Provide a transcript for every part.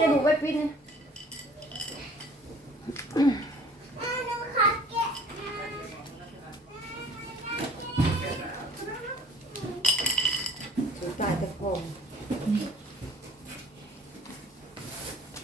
จะดูไปปิดนะ สุดท้ายจะโกง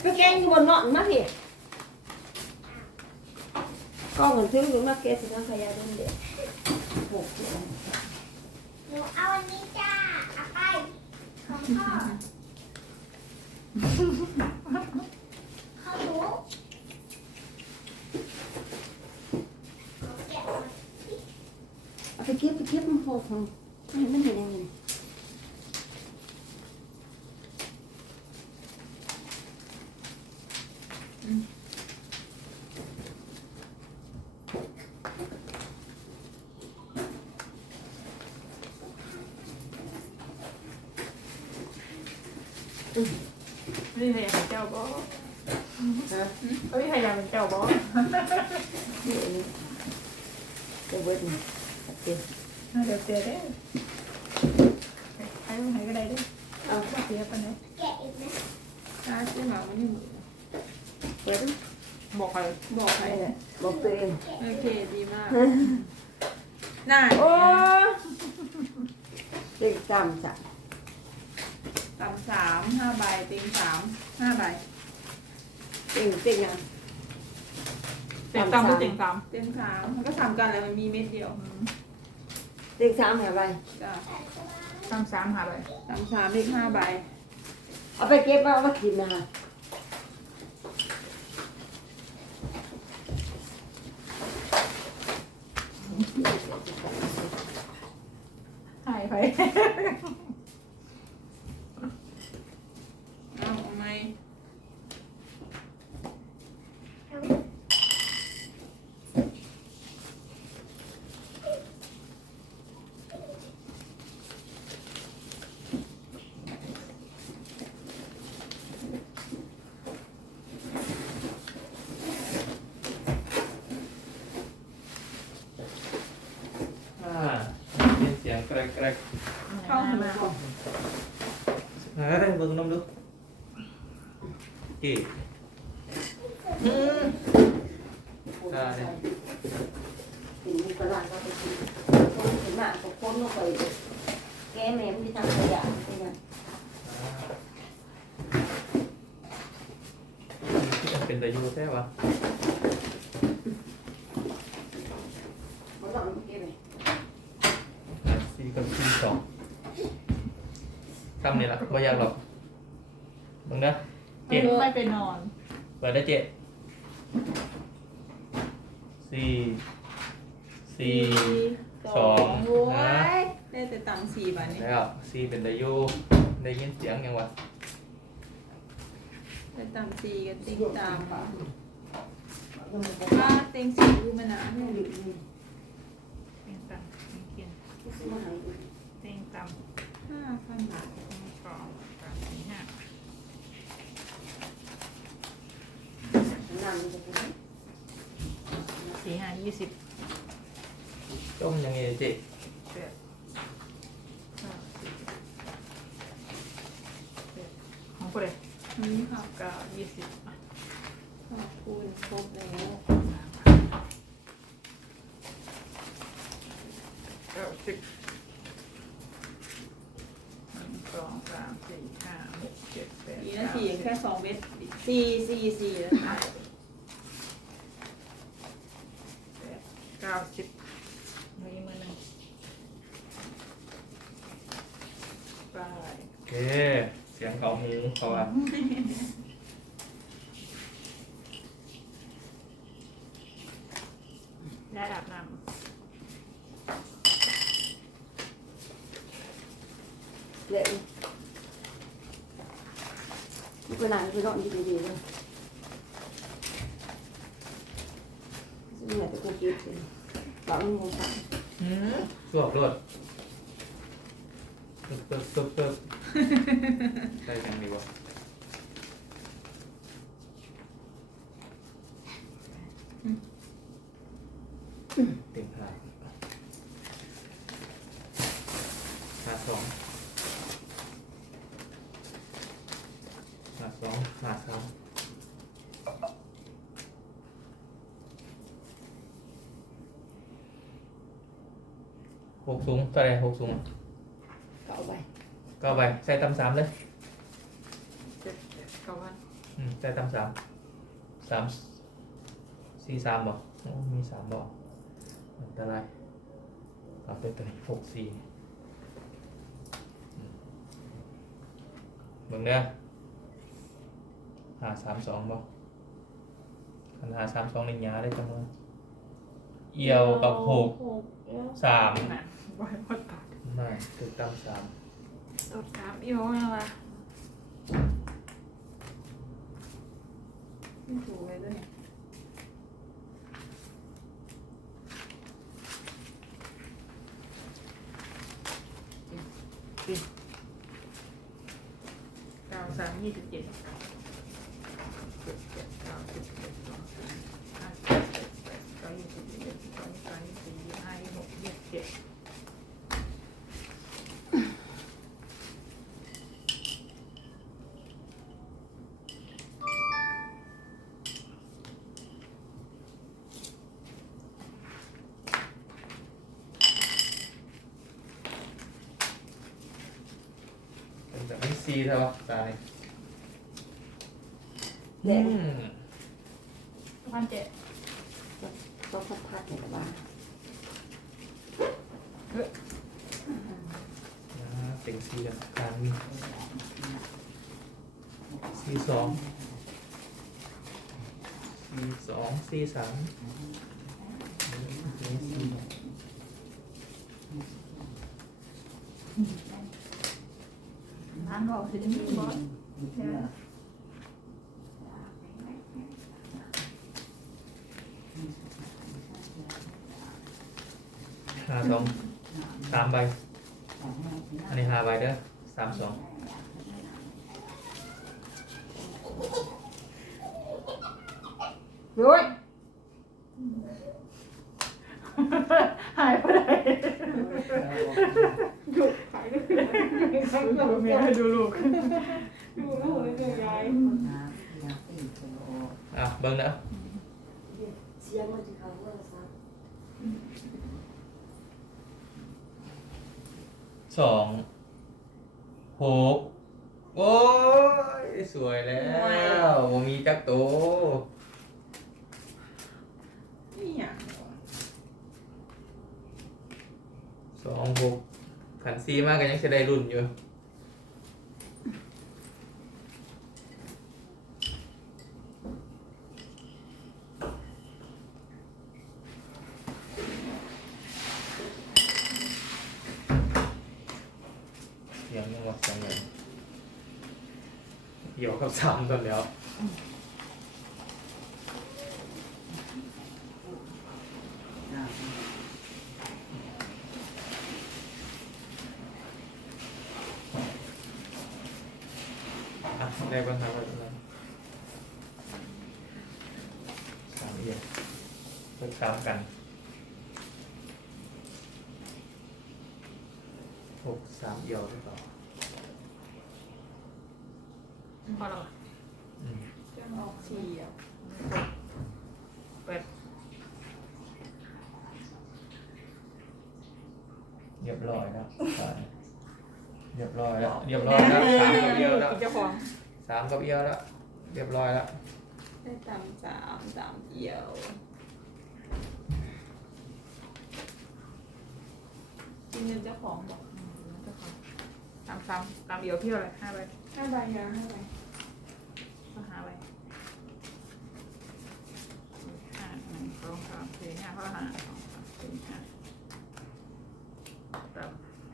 ไปแกงอยู่บนนอนมาพี่ก็เหมือนซื้อหรือมาเกสิน้ำขยะเด่นเด็ดหกสิบ หนูเอาอันนี้จ้าเอาไปของพ่อของหนูเอาแกะมา เอาไปเก็บไปเก็บมันหกมันไม่ไม่เห็นยังไง ไม่มีใครอยากเป็นเจ้าบ่ ฮะ ไม่มีใครอยากเป็นเจ้าบ่ นี่อันนี้จะเบิดนี่โอเค เดี๋ยวเสียได้ใครใครก็ได้เด้ เอา เสียปานไหน แกะอีกนะ ถ้า ซื้อมามันอยู่เปิดดิบอกใครบอกใครไปเลยบอกตัวเองโอเคดีมากน่าโอ้เด็กจำจ้ะต่ำสามห้าใบเต็งสามห้าใบเต็งเต็งยังเต็งต่ำหรือเต็งสามเต็งสามมันก็สามกันแหล้วมันมีเม็ดเดียวเต็งสามหาใบจ้ะสามสามหาเลยต่ำสามเลขห้าใบ เอาไปเก็บมาเอามากินนะคะหายไป เอาเอาไหม อ่ายิ นเสียงแกรกแกรกเข้าหูก่อนเำนี้ละไม่ยากหรอกมึงนะไม่ไม่ไปนอน เปิดได้เจ็ดสี่สี่สองโอ้นะยได้แต่ต่ำสี่ใบนี่แล้วสี่เป็นตะยูได้ยินเสียงยังวะได้ต่ำสี่กับติงต่ำยังไม่พอว่าเต็งสี่ดูมันหนาไม่หยุดเลยเต็งต่ำเต็งเกียนซื้อมาให้เต็งต่ำห้าพันบาท หนึ่งสองสามสี่ห้าน้ำมันจะเป็นสี่ห้ายี่สิบต้มยังไงเจ็ดแปดเก้าสิบแปดของกูเลยนี่ค่ะเก้ายี่สิบอะขอบคุณครบแล้วเก้าสิบหนึ่ง สองสามสี่ห้าหกเจ็ดแปดสี่นาทีแค่สองเมตรสี่สี่สี่นะคะเก้าสิบมีมือหนึ่งไปโอเค เสียงเขาหูเขาว่า ได้อาบน้ เละ นี่เป็นหนังเป็นนอนดีๆเลยนี่แหละเป็นกูกินเป็นบางงูสังอืมสวบด้วยตึ๊บตึ๊บตึ๊บตึ๊บใช่ยังดีวะเต็มห้าห้าสองห้า สองหาสามหกสูง เท่าไหรหกสูงก็เอาไปก็เอาไปใส่ตำสามเลยเจ็ดแปดเก้าพันอืมใส่ตำสามสามสี่สามบอกโอ้มีสามบอกอันตรายเอาไปตัวนี้หกสี่อืมเบิ่งเด้อหาสามสองบอกคันหาสามสองในยาได้จังเลยเอียวกับหกหกเอี้ยวสามน่ะ บ่ให้หมดตัดไม่ถูกตำสามตดสามเอียวอะไรไม่ถูกเลยด้วยเนี่ยเก้าสามยี่สิบเจ็ดเจ็ดเจ็ดเก้าสิบเอ็ดสองสามห้าสิบเจ็ดแปดเก้ายี่สิบเอ็ดสิบสองยี่สิบสามยี่สิ เป็นแบบไม่ซีใช่ปะตาเนี่ยเด็กอืมพันเจ็ดก็พัดพัดเนี่ยว่าอ่าเต็งซีกันการมีซีสองซีสองซีสามนี่ซี พันบอกสิบสี่บอสใช่ไหมห้าสองสามใบ อันนี้ห้าใบเด้อสามสองเฮ้ยหายไปไหนหยุดหายไปไหนดูเมียให้ดูลูก ดูลูกเลยดูยายอะเบิ้งเด้อเสียงมันจะเขาเมื่อซ้สองหกโอ้ย สวยแล้วมีจักโตนี่อย่าง สองหกขันซีมากกันยังจะได้รุ่นอยู่เสียงยังวัดเสียงยังเกี่ยวกับสามตอนแล้ว อะได้บ้างครับว่าจะได้สามเอียด เพิ่มสามกันหกสามเอียวหรือเปล่าพอแล้วอืมจะออกสี่อะเปิดเรียบร้อยแล้วไปเรียบร้อยแล้วเรียบร้อยแล้วสามกับเอียวแล้วเจ้าของสามกับเอียวแล้วเรียบร้อยแล้วได้ตามสามสามเอี่ยว กินเงินเจ้าของบอก เจ้าของ ตามซ้ำตามเดียวพี่อะไรห้าใบห้าใบยาห้าใบก็ห้าใบห้าหนึ่งสองสามสี่ห้าข้อห้าสองสามสี่ห้าตาม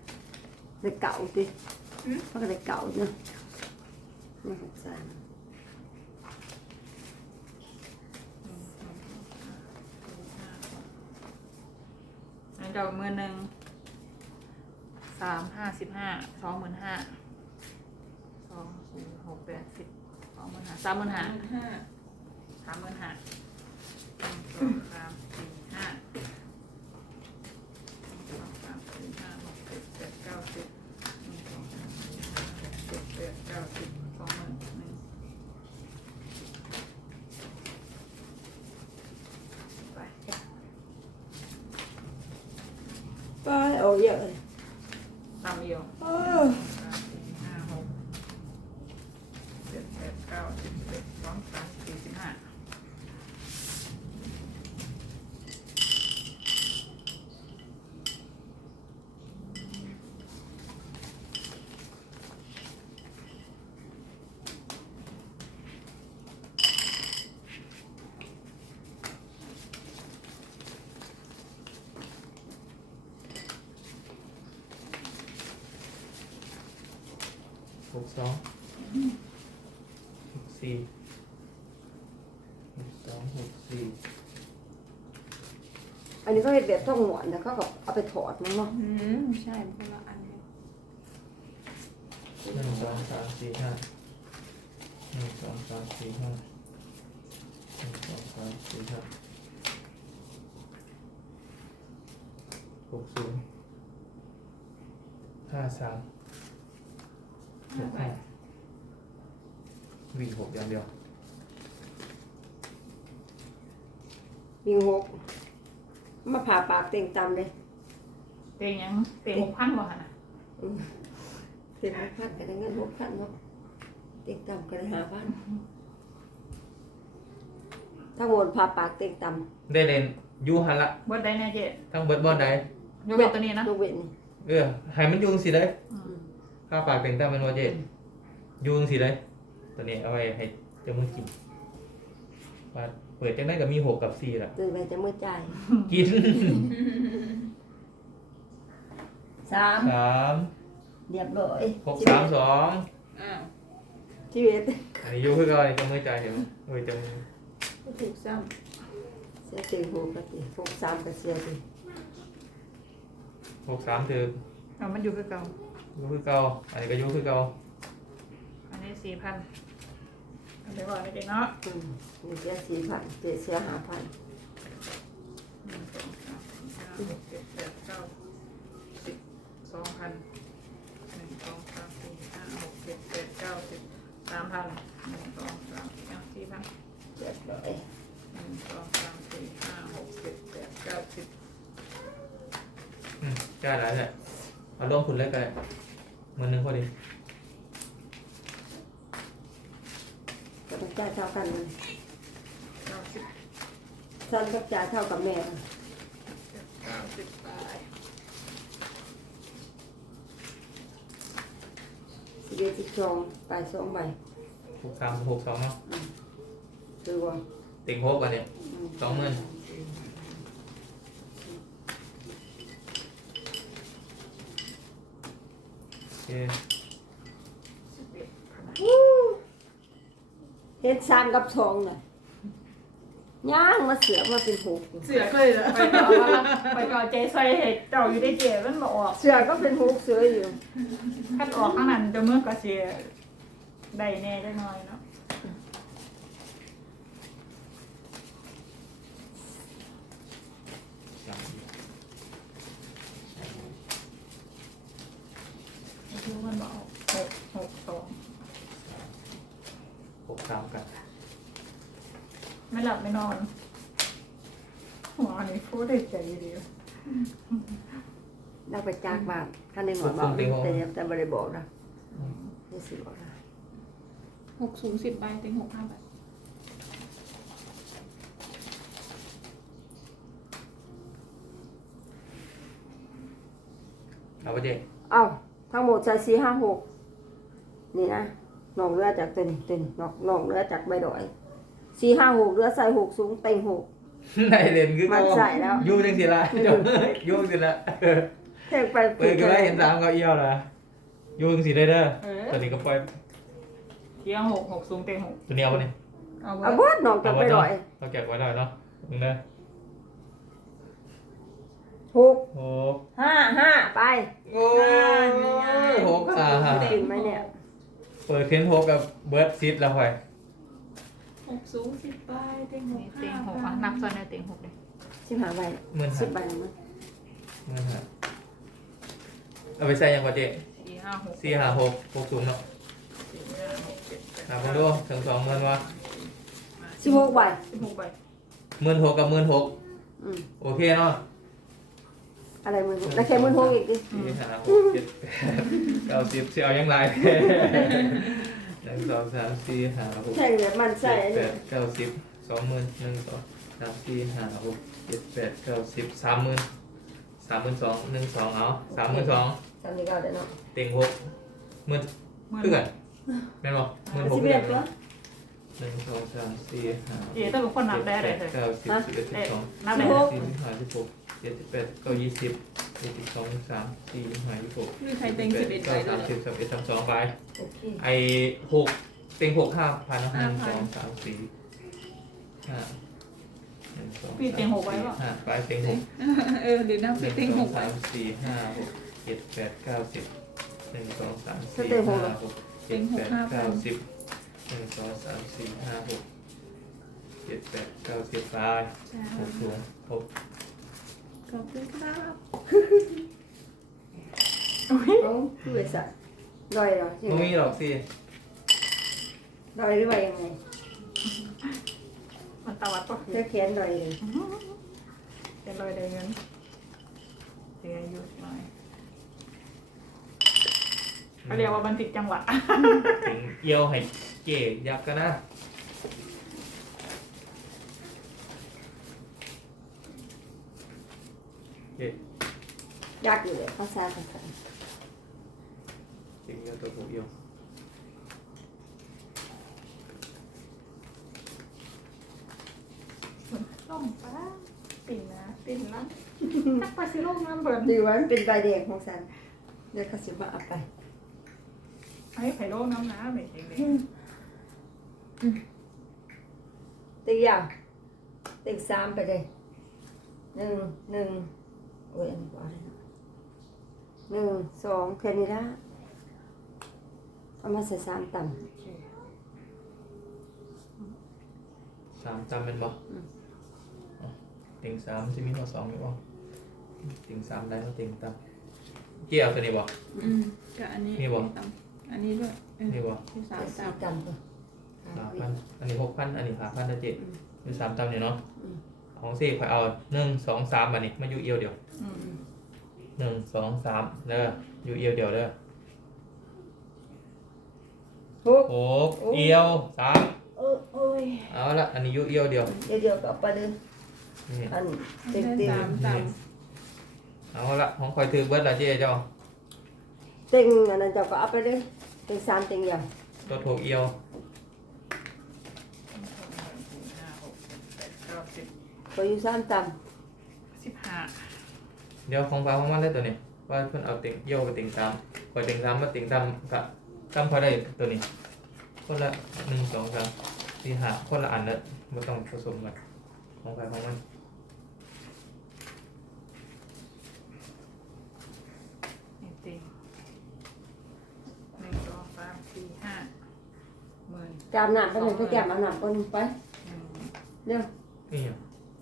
ำได้เก่าดิมันก็ได้เก่าเนาะไม่หกสามอันนี้เรามือหนึ่ง สามห้าสิบห้าสองหมื่นห้าสองสี่หกแปดสิบสองหมื่นห้าสามหมื่นห้าห้าสามหมื่นห้าหนึ่งสองสามสี่ห้าหนึ่งสองสามสี่ห้าหกเจ็ดแปดเก้าสิบหนึ่งสองสามสี่ห้าหกเจ็ดแปดเก้าสิบสองหมื่นหนึ่ง สามสี่ห้าหกเจ็ดแปดเก้าสิบสิบเอ็ดสิบสองสิบสามสิบสี่สิบห้า หก สองหกสี่หกสองหกสี่อันนี้ก็เป็นแบบต้องหมวนแต่เขาก็เอาไปถอดมั้งเนาะอืมใช่คนละอันเลยหนึ่งสองสามสี่ห้าหนึ่งสองสามสี่ห้าหนึ่งสองสามสี่ห้าหกศูนย์ห้าสาม หกห้าวิ่งหกอย่างเดียวยิงหกมาผ่าปากเต็งตำเลยเต็งยังเต็งหกพันกว่าหันอะเต็งหกพันกันได้เงินหกพันเนาะเต็งตำก็ได้หาพันถ้าหมดผ่าปากเต็งตได้เล่นอยูหันละเบิร์ดได้แน่เจ๊ทั้งเบิร์ดบอลใดยกเว้นตัวนี้นะำยกเว้นนี่เออให้มันอยุงสิได้ อืม ข้าปากเป็นแต่มันว่าเจอยุงสิได้ตัวนี้เอาไว้ให้เจะมึงกินว่าเปิดจังได้ก็มีหกกับสี่ละตื่นไปจะมือจ่ายกิน สามสามเรียบร้อยหกสามสองอ้าวชีวิตอันนี้อยูคือเก่อนจะมือใจายเห็นไหมเฮ้ยจะมือก็ถูกซ้เสียเต็งหกก็ตีหกสามก็เสียตีหกสามถือเอามันอยู่คือเก่าอ ยูคือเก่าอันนี้ก็อยูคือเก่าอันนี้สี่พันเอาไปก่อนไม่ได้เนาะอืมมีเสียสี่พันเจ๊เสียห้าพันหนึ่งสองสามสี่ห้าหกเจ็ดแปดเก้าสิบสองพันหนึ่งสองสามสี่ห้าหกเจ็ดแปดเก้าสิบสามพันหนึ่งสองสามสี่ห้าสี่พันเรียบร้อยหนึ่งสองสามสี่ห้าหกเจ็ดแปดเก้าสิบอืมจ่ายหลายแหละเอาลงทุนเลยก็ได้ เงินหนึ่งพอดีก็ต้องจ่ายเท่ากันเลยเก้าสิบฉันก็จ่ายเท่ากับแม่เก้าสิบไปสิบเอ็ดสิบสองไปสองใบหกสามหกสองเนาะคือว่าติงหกอันนี้สองหมื่น โอ เคสิบเอ็ดพันเฮ็ดสามกับสองน่ะย่างมาเสือมาเป็นหกำเสือเคยเลยไปก่อนว่าไปก่อนเจใส่เห็ดเจ้าอยู่ได้เจมันบอกออกเสือก็เป็นหกเสืออยู่ คัดออกข้างนั้นจะเมื่อก็เสียได้แน่ได้น้อยเนาะ สาม คือมันบอกหกหกสอง หกสามกัน ไม่หลับไม่นอนหัวนี่พูดได้ใจเดียวนักไปจากบ้านท่านได้หมอบอกแต่แต่ไม่ได้บอกนะนี่สิบอกนะหกสูงสิบใบเต็งหกห้าใบเอาไปเจ๊เอ้าทั้งหมดใส่สี่ห้าหกนี่นะนอกเรือจากเต็นเต็นนอกนอกเรือจากใบดอย สี่ห้าหกเรือใส่หกสูงเต็งหกได้เรียนคือมันใส่แล้วยูจังสิละจบยูจังสิละเออแทงไปเปิดก็ได้เห็นสามก็เอี้ยวละยูจังสิได้เด้อเออตัวนี้ก็ปล่อยเที่ยงหกหกสูงเต็งหกตัวนี้เอาไปนี่เอาเอาไว้บดนอกจากใบดอยเราเก็บไว้หน่อยเนาะมึงเด้อหกโอ้ห้าห้าไป โอ้ยหกอ่าฮะเต็มไหมเนี่ย เปิดเค้นหกกับเบิร์ดซิดแล้วค่อย หกสูงสิบใบเต็งหกนี่ห้าเต็งหกใบอะนับซอยในเต็งหกเลยสิบห้าใบหมื่นสิห้าบใบมั้งหมื่นห้าเอาไปใส่ยังกว่าเจ๊สี่ห้าหกสี่ห้าหกหกสูงเนาะสี่ห้าหกเจ็ดแปดนับมาดูถึงสองหมื่นวะสิบหกใบสิบหกใบหมื่นหกกับหมื่นหกอืมโอเคเนาะอะไรมือแล้วแค่มือหกอีกดิสี่ห้าหกเจ็ดแปดเก้าสิบเสียวยังไงห นึ่งสองสามสี่ห้าหกแข่งแบบมันใส่เจ็ดอันแปนี้ดเก้าสิบสองหมื่นหนึ่งสองสามสี่ห้าหกเจ็ดแปดเก้าสิบสามหมื่นสามหมื่นสองหนึ่งสองเอาสามหมื่นสองทำนี้ก็ได้เนาะเต็งหกหมื่นหมื่นเพื่อนแม่นบอกหมื่นหกสิบเพื่เอ็อนดเหรอหนึ่งสองสามสี่ห้าเจ๊ต้องเป็นคนนับได้เลยเจ็ดแปดเก้าสิบสิบเอ็ดสิบเอ๊ะสอง นับสิได้บสี่สิบห้าสิบหก เจ็ดสิบแปดเก้ายี่สิบเจ็ดสิบสองสิบสามสี่สิบห้าสิบหกมีใครเต็งสิบเอ็ดไปเก้าด้วสายมสิบสามเอ็ดสามสองไป โอเคไอหกเต็งหกห้าพันหนึ่งสองสามสี่ห้าหนึ่งสองพี่เต็งหกไว้ป่ะห้าไปเต็งหกเออเดี๋ยวนะหนึ่พี่งเต็งสหองกไว้สามสี่ห้าหกเจ็ดแปดเก้าสิบหนึ่งสองสามสี่ห้าหกเจ็ดแปดเก้าสิบหนึ่งสองสามสี่ห้าหกเจ็ดแปดเก้าสิบไปหกสูงหก ขอบคุณครับเอาคือไปสัตว์ลอยเหรอไม่มีหรอกสิลอยหรือว่ายังไงมันตะวัดปะเจะเขียนลอยเลยเป็นรอยได้เงินเสียอายุหน่อยเขาเรียกว่าบันติดจังหวะถึงเอี่ยวให้เก๋ยับกันนะเก๋ ยากอยู่เลยภาษาภาษา เก๋เอี่ยวตัวผมเอี่ยว ล่องป้าปิ่นนะปิ่นนะ นักปลาซิโร่น้ำเบิร์นดีว่ามันเป็นใบแดงของสันเดี๋ยวเขาสิมาเอาไปให้ไผ่โล่น้ำน้ำไม่ใช่เลยตียาวตีสามไปเลยหนึ่งหนึ่งโอ้ยอันนี้ก็อะไรนะ หนึ่งสองแค่นี้ละเอามาใส่สามต่สามจำเป็นบ่ติงสามจะมีข้อสองอยู่บ่ติงสามได้ก็ติงต่ำเกี่ยวตัวนี้บ่ อืมกับอันนี้นี่บ่อันนี้ด้วยเออนี่บ่ที่ำสามใส่สาสี่มต่ำตัวสามพันอันนี้หกพันอันนี้ห้าพันนะเจ็ดอยู่สามจำเนี่ยเนาะอืมของสี่ข่อยเอาหนึ่งสองสามอันนี้มาอยู่เอียวเดียวอืม หนึ่งสองสามเด้ออยู่เอียวเดียวเด้อหกหกเอียวสามเออโอ้ยเอาละอันนี้อยู่เอียวเดียวเดี๋ยวเดี๋ยวก็เอาไปเลยนี่อันได้เต็มเต็มสามสามเอาละของข่อยถือเบิดละเจ๊เจ้าเต็งอันนั้นเจ้าก็เอาไปเลยเต็งสามเต็งยาวตัวโถเอียวห้าหกเจ็ดแปดเก้าสิบก็อยู่สามต่สิบห้า เดี๋ยวของฟ้าของมันได้ตัวนี้ ว่าเพิ่นเอาติงเอียวกับติงสามข่อยติงสามมาติงต่ำกับต่ำพอได้ตัวนี้ คนละหนึ่งสองสามสี่ห้าคนละอันเนอะไม่ต้องผสมกันของใครของมันนี่ติงหนึ่งสองสามสี่ห้าหมื่นำกามน้ำไปเลยไปแก้มเอาน้ำก่อนไปหนึ่งเร็วนี่หยัง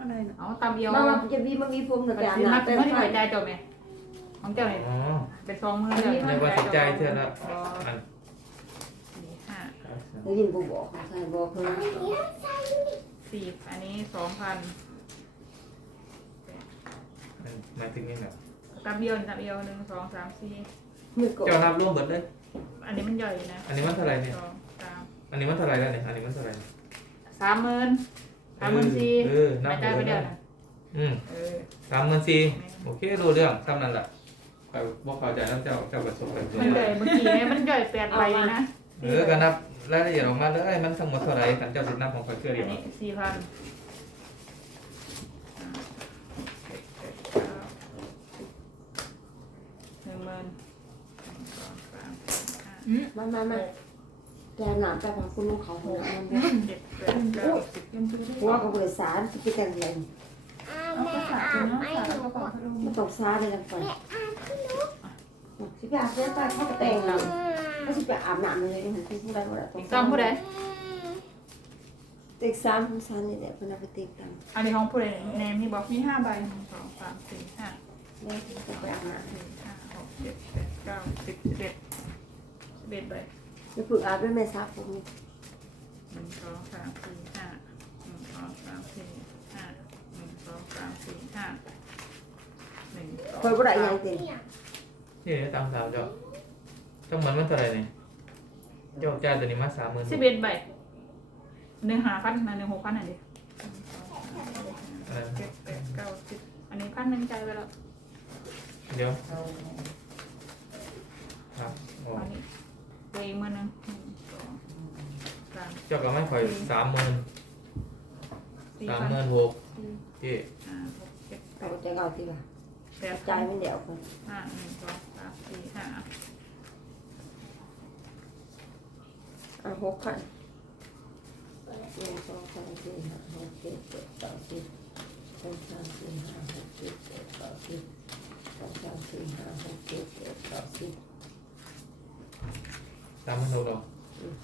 อะไรนะเอาตามเอียวมามาจะบีมาบีผมนะแต่แก้มที่นับน้ำไปไม่ได้ไปหายใจจบไหมของเจ้าเนี่ยอ๋อเป็นสองมือเลยในว่าสิใจายเท่าละอันสี่ห้าได้ยินกูบอกใช่บอกเพิ่นสี่อันนี้สองพันอันหมายถึงยังไงตามเอียวตามเอียวหนึ่งสองสามสี่มือกดเจ้านับรวมเบิดเลย อันนี้มันใหญ่นะ อันนี้มันเท่าไหร่เนี่ยสองสามอันนี้มันเท่าไหร่แล้วเนี่ย อันนี้มันเท่าไหร่เนี่ยสามหมื่น สามหมื่นสี่เออนับไม่ได้ไปเดียวนะอืมเออสามหมื่นสี่โอเครู้เรื่องซ้ำนั่นแหละไปบอกเข้าใจแล้วเจ้าเจ้าประสบกันมันใหญ่เมื่อกี้เนี่ยมันใหญ่แปดใบนะเออก็นับรายละเอียดออกมาเลยมันทั้งหมดเท่าไหร่กันเจ้าสินับของข่อยเชื่ออัเดียนวนี้สี่พันหนึ่งหมื่นหนึ่งสองสามสี่ห้ามามามา แก้มน้ำไปพาคุณลูกเขาหัวมันเด้อเจ็ดแปดเก้าสิบยังจะได้หัวก็เบิดสารสิไปแต่งเรียเอากระสาตัวเนาะสาแล้วก็พัดลมมันตกซาเลยจังไปสิไปอาบน้ำไปเขาก็แต่งน้ำเขาสิไปอาบน้ำเลยเห็นผู้ใดบ่ได้อีกสองผู้ใดเต็งสามของสันนี่แหละเพิ่นเอาไปต็งต่ำอันนี้ของผู้ใดเนมนี่บอกมีห้าใบหนึ่งสองสามสี่ห้าแล้วจะไปอาบน้ำสี่ห้าหกเจ็ดแปดเก้าสิบสิบเอ็ดสิบเอ็ดใบ จะฝึกอาบด้วยแม่ซักผมหนึ่งสองสามสี่ห้าหนึ่งสองสามสี่ห้าหนึ่งสองสามสี่ห้าหนึ่งสองคอยบ่ได้หยังเต็มเนี่ยนี่ตามสามเจ้าจังมันมันเท่าไหร่นี่เจ้าจ่ายตัวนี้มาสามหมื่นสิบเอ็ดใบหนึ่งหาพันนะหนึ่งหกพันอันนี้อะไรเจ็ดแปดเก้าสิบอันนี้พันหนึ่งใจายไปแล้วเดี๋ยวครับโอ้อันนี้ ไปอีกมือหนึ่งหนึ่งสองสามเจ้าก็ไม่ค่อยสามหมื่นสี่สามพันหมื่นหกเจ๊ห้าหกเจ็ดแปเอาดจะเอาทีละแปดจ่ายไม่เดี๋ยวคนห้าหนึ่งสองสามสี่ห้าอะหกพันหนึ่งสองสามสี่ห้าหกเจ็ดแปดเก้าสิบสองสามสี่ห้าหกเจ็ดแปดเก้าสิบสองสามสี่ห้าหกเจ็ดแปดเก้าสิบ สามหมื่นหกหรออืม